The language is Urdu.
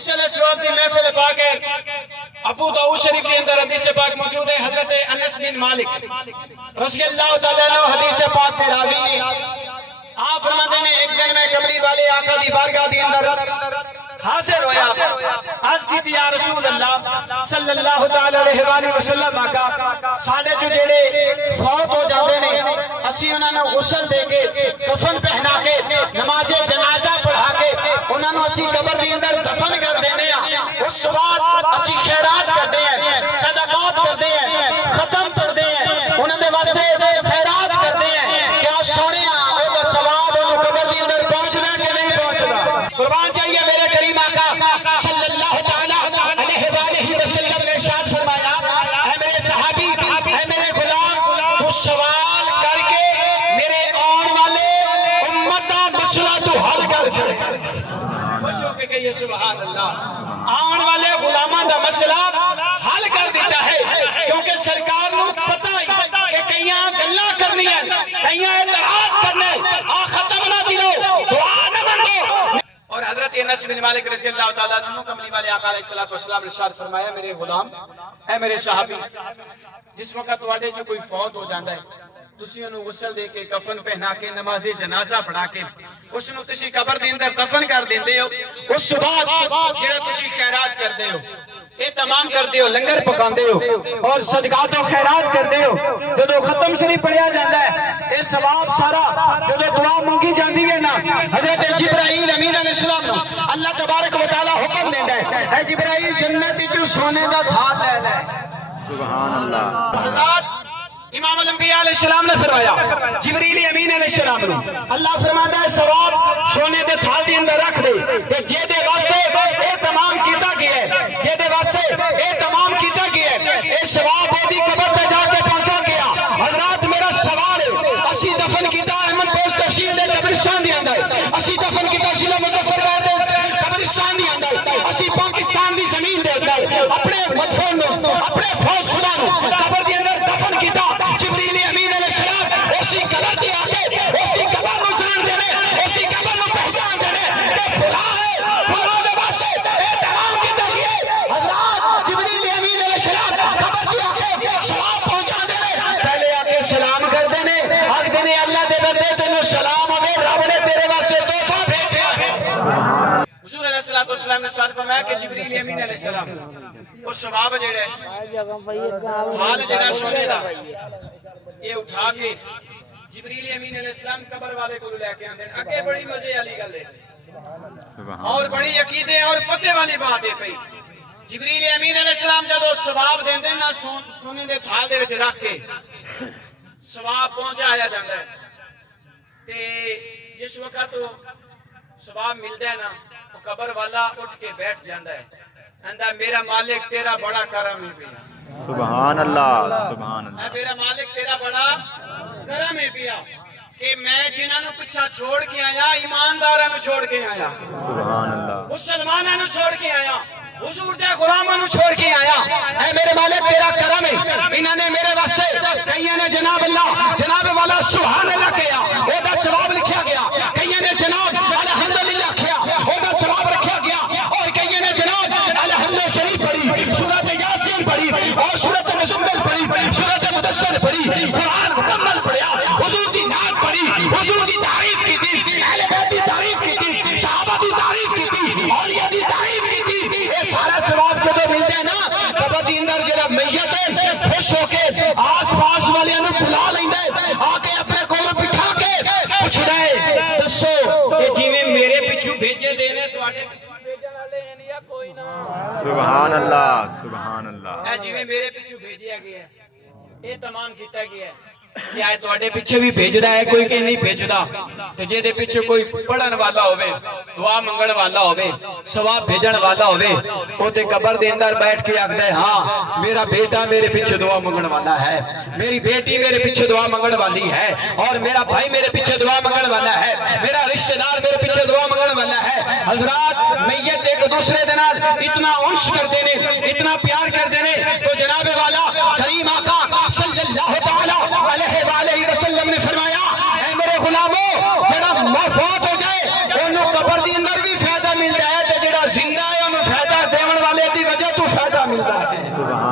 عیسیٰ السلام کی محفل پاک ہے ابو داؤد شریف کے اندر حدیث پاک موجود ہے حضرت انس بن مالک رضی اللہ تعالیٰ عنہ حدیث پاک میں راوی نے آپ فرماتے ہیں ایک دن میں کملی والے آقا دی بارگاہ دی اندر حاضر ہویا عرض کی تھی یا رسول اللہ صلی اللہ تعالیٰ علیہ وآلہ وسلم آقا ساڑھے جو جیڑے فوت ہو جاندے نے اسی انہوں نے غسل دے کے کفن پہنا کے نماز جنازہ پڑھا کے انہوں نے اسی قبر دی اندر دفن کر دینے ہیں اس بعد اسی خیرات کر دے ہیں صدقات کر دے ہیں ختم کر دے ہیں انہوں نے واسطے خیرات کر دے ہیں کیا سونے ثواب انہوں قبر دی اندر پہنچنا کہ نہیں پہنچنا قربان چاہیے میرے کریم آقا صلی اللہ تعالیٰ علیہ وآلہ وسلم نے ارشاد فرمایا اے میرے صحابی اے میرے غلام تو سوال کر کے میرے آن والے امتہ مسئلہ تو حل کر چھڑے خوش ہو کے کہیے سبحان اللہ آن والے غلامان دا مسئلہ حل کر دیتا ہے کیونکہ سرکار نو پتہ ہے کہ کئیاں گلہ کرنی ہے کئیاں اعتراض کرنے ختم نہ دلو دعا نہ بندو اور حضرت انس بن مالک رضی اللہ تعالیٰ عنہ کملی والے آقا علیہ السلام نے ارشاد فرمایا میرے غلام اے میرے صحابی جس وقت تواڈے جو کوئی فوت ہو جاندا ہے تسی انہوں غسل دے کے کفن پہنا کے نماز جنازہ پڑھا کے اس نو تسی قبر دے اندر دفن کر دیندے ہو اس بعد جڑا تسی خیرات کردے ہو یہ تمام کر دیو لنگر پکاندے ہو اور صدقات و خیرات کر دیو جدو ختم شریف پڑھیا جاندہ ہے یہ ثواب سارا جدو دعا مانگی جاندی ہے نا حضرت جبرائیل امین علیہ السلام نو اللہ تبارک و تعالی حکم دیندا ہے اے جبرائیل جنت جو سونے دا تھال لے لے سبحان اللہ حضرات امام الانبیاء علیہ السلام نے فرمایا جبریل امین علیہ السلام نے اللہ فرماتا ہے ثواب سونے دے تھال دی اندر رکھ دے کہ جے دے واسطے اے تمام کیتا گیا ہے جے دے واسطے اے تمام کیتا گیا ہے اے ثواب دی قبر پہ جا کے پہنچا گیا حضرات میرا سوال ہے اسی دفن کیتا احمد پوسٹ تحصیل دے قبرستان دی اندر اسی دفن کیتا شیلا مظفر دے قبرستان دی اندر اسی پاکستان دی زمین دے اندر اپنے مدفون نو اپنے فوج شدہ نو قبر دی اندر دفن کیتا جبریل امین علیہ السلام اسی قبر دے آگے اسی قبر نو جان دینے اسی قبر نو پہچان دینے کہ فلاں ہے فلاں دے واسطے اے تمام کیتا گیا حضرات جبریل امین علیہ السلام قبر دے آگے سلام پہنچا دینے پہلے آگے سلام کر دینے آگ دینے اللہ دے بندے تینوں سلام ہوئے رب نے تیرے واسطے تحفہ بھیجا حضور علیہ السلام نے ارشاد فرمایا کہ جبریل امین علیہ السلام وہ ثواب جڑے حال جڑا سونے دا یہ اٹھا کے جبریل امین علیہ السلام قبر والے کو لے کے آندے اگے بڑی مزے والی گل ہے اور بڑی عقیدے اور پتے والی بات ہے پئی جبریل امین علیہ السلام جدو ثواب دیندے نا سونے دے تھال دے وچ رکھ کے ثواب پہنچایا جاندا ہے تے جس وقت ثواب ملدا ہے نا وہ قبر والا اٹھ کے بیٹھ جاندا ہے کہندا میرا مالک تیرا بڑا کرم ہے پیا سبحان اللہ سبحان اللہ میرا مالک تیرا بڑا کرم ہے پیا کہ میں جنہاں نو پیچھے چھوڑ کے آیا ایمانداراں نو چھوڑ کے آیا سبحان اللہ مسلماناں نو چھوڑ کے آیا حضور دے غلاماں نو چھوڑ کے آیا اے میرے مالک تیرا کرم ہے انہاں نے میرے واسطے کئیاں نے جناب اللہ جناب والا سبحان اللہ کہیا او دا ثواب لکھیا گیا کئیاں نے جناب الحمدللہ کہیا او دا ثواب رکھیا گیا اور کئیاں نے جناب الحمد شریف پڑھی سورۃ یاسین پڑھی اور سورۃ مزمل پڑھی سورۃ مدثر پڑھی قرآن مکمل پڑھیا حضور دی نعت پڑھی حضور دی تعریف کی تھی اہل بیت دی تعریف کی تھی صحابہ دی تعریف کی تھی اولیاء دی تعریف کی تھی یہ سارا ثواب جدو ملتا ہے نا قبر دی اندر جڑا میت ہے خوش ہو کے آس پاس والے نو بلا لیندا ہے آ کے اپنے کول بٹھا کے پوچھدا ہے دسو کہ جویں میرے پیچھے بھیجے دینے تواڈے پیچھے بھیجن والے ہیں یا کوئی نہ سبحان اللہ سبحان اللہ اے جویں میرے پیچھے بھیجیا گیا ہے یہ تمام کیتا گیا ہے کیا ہے تواڈے پیچھے بھی بھیجدا ہے کوئی کہ نہیں بھیجدا تے جے دے پیچھے کوئی پڑھن والا ہوے دعا منگن والا ہوے ثواب بھیجن والا ہوے او تے قبر دے اندر بیٹھ کے آکھدا ہے ہاں میرا بیٹا میرے پیچھے دعا منگن والا ہے میری بیٹی میرے پیچھے دعا منگن والی ہے اور میرا بھائی میرے پیچھے دعا منگن والا ہے میرا رشتہ دار میرے پیچھے دعا منگن والا ہے حضرات میت ایک دوسرے دے نال اتنا انس کرتے نے اتنا پیار کرتے نے تو جناب والا کریم آقا صلی اللہ تعالی علیہ وآلہ وسلم نے فرمایا اے میرے غلاموں جڑا موت ہو جائے انہوں قبر دی اندر بھی فائدہ ملتا ہے تے جڑا زندہ ہے انہوں ملتا ہے۔ سبحان